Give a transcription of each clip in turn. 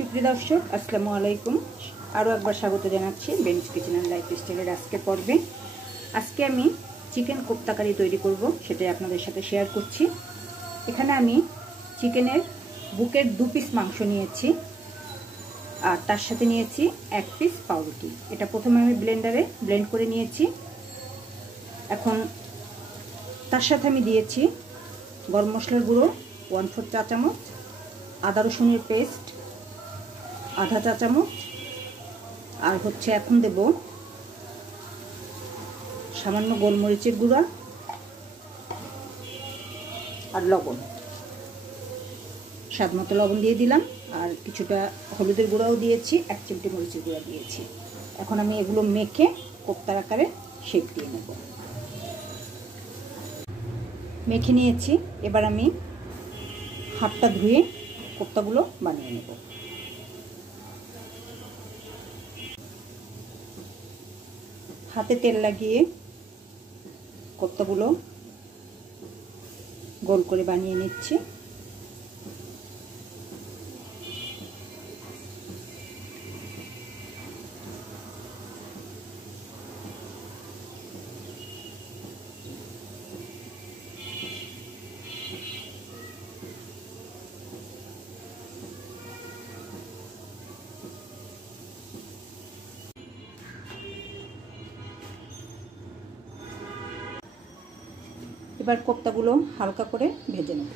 সুপ্রিয় দর্শক, আসসালামু আলাইকুম। আরও একবার স্বাগত জানাচ্ছি বেনিস কিচেন অ্যান্ড লাইফস্টাইলের আজকের পর্বে। আজকে আমি চিকেন কোপ্তা কারি তৈরি করব, সেটাই আপনাদের সাথে শেয়ার করছি। এখানে আমি চিকেনের বুকের 2 পিস মাংস নিয়েছি, আর তার সাথে নিয়েছি 1 পিস পাউরুটি। এটা প্রথমে আমি ব্লেন্ডারে ব্লেন্ড করে নিয়েছি। এখন তার সাথে আমি দিয়েছি গরম মশলার গুঁড়ো 1/4 চা চামচ, আদা রসুনের পেস্ট আধা চা চামচ, আর এখন দেব সামান্য গোলমরিচের গুঁড়া আর লবণ, স্বাদ মতো লবণ দিয়ে দিলাম। আর কিছুটা হলুদের গুঁড়াও দিয়েছি, 1 চিমটি মরিচের গুঁড়া দিয়েছি। এখন আমি এগুলো মেখে কোপ্তার আকারে শেপ দিয়ে নেব। মেখে নিয়েছি, এবার আমি হাতটা ধুয়ে কোপ্তাগুলো বানিয়ে নেব। হাতে তেল লাগিয়ে কোপ্তাগুলো গোল করে বানিয়ে নিচ্ছি। এবার কোপ্তাগুলো হালকা করে ভেজে নেব।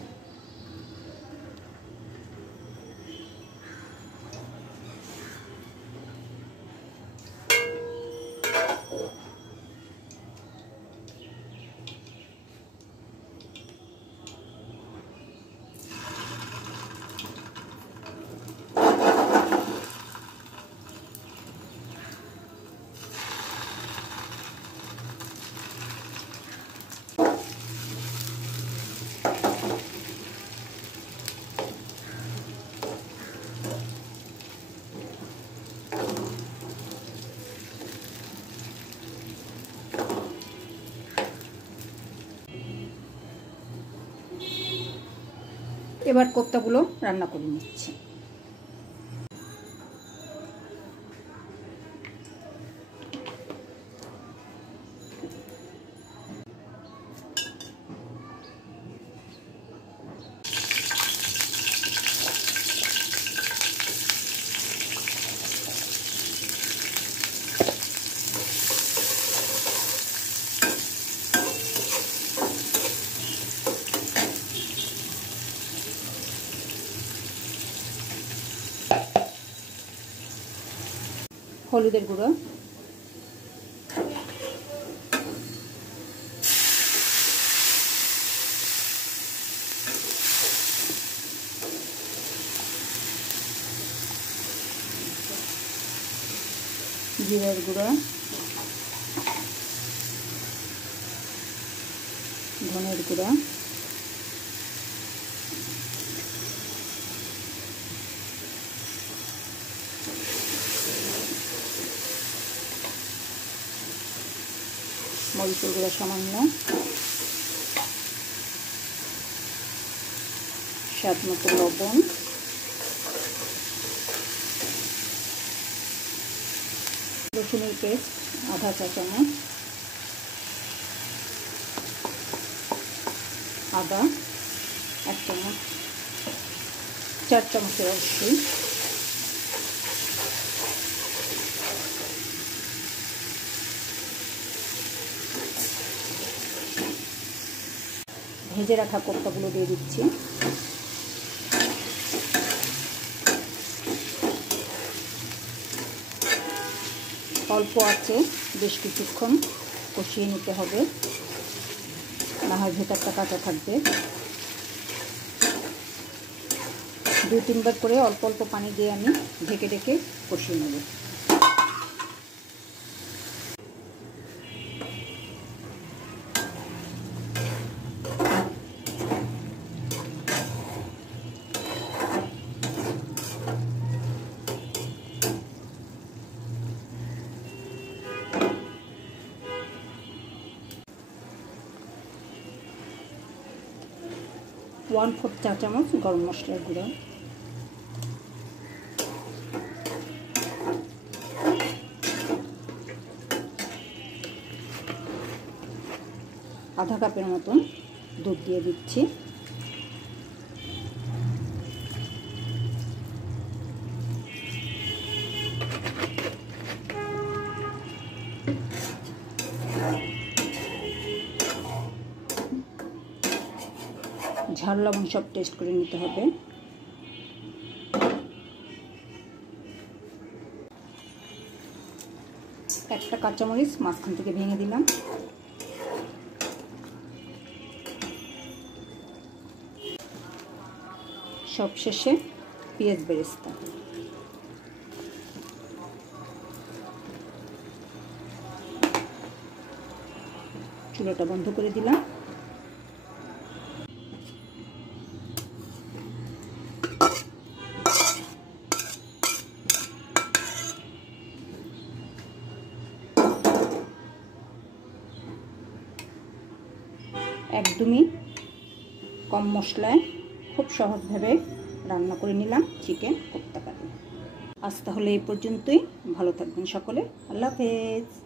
এবার কোপ্তাগুলো রান্না করে নিচ্ছি। হলুদের গুঁড়ো, জিরার গুঁড়ো, ধনের গুঁড়া, মরিচের গুঁড়া সামান্য, স্বাদ মতো লবণ, রসুনের পেস্ট আধা চা চামচ, আদা 1 চামচ, 4 চামচের অবশ্যই, ভেজে রাখা কোপ্তাগুলো দিয়ে দিচ্ছি। অল্প আছে বেশ কিছুক্ষণ কষিয়ে নিতে হবে, না হয় ভেতরটা কাঁচা থাকবে। 2-3 বার করে অল্প অল্প পানি দিয়ে আমি ঢেকে ঢেকে কষিয়ে নেব। 1/4 চা চামচ গরম মশলার গুঁড়া, আধা কাপের মতন দুধ দিয়ে দিচ্ছি। ঝাল লবণ সব টেস্ট করে নিতে হবে। একটা কাঁচামরিচ মাঝখান থেকে ভেঙে দিলাম। সবশেষে পেঁয়াজ বেরেস্তা। চুলাটা বন্ধ করে দিলাম। একদমই কম মশলায় খুব সহজভাবে রান্না করে নিলাম চিকেন কোপ্তা কারি। আজ তাহলে এই পর্যন্তই। ভালো থাকবেন সকলে। আল্লাহ হাফেজ।